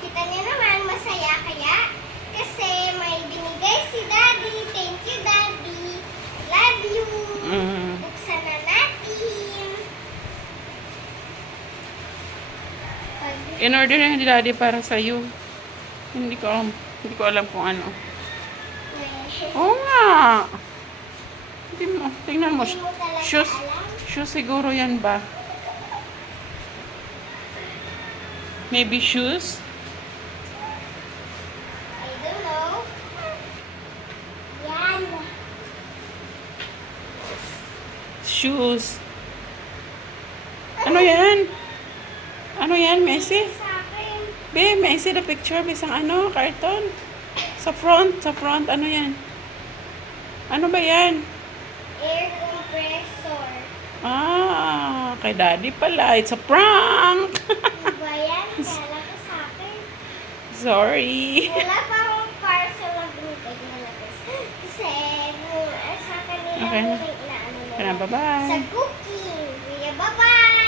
kita niyo naman, masaya kaya? Kasi may binigay si Daddy. Thank you, Daddy. I love you. Buksan na natin. In-order na ni Daddy para sa'yo. Hindi ko alam kung ano. Oo nga. Hindi mo, tingnan mo. Hindi mo talaga Shoes, alam? shoes siguro yan ba? Maybe shoes? I don't know. Yan. Shoes. Ano yan? Ano yan, Messi? Sa akin. Be, Messi, the picture, isang ano, carton. Sa front, ano yan? Ano ba yan? Air compressor. Ah, kay Daddy pala. It's a prank! Ano ba yan? Kala ko sa akin. Sorry. Wala pa akong parcel na binigay na labas. Kasi, sa akin nila Okay na. na ano Kaya, Sa bye-bye. cooking. Kuya, bye-bye!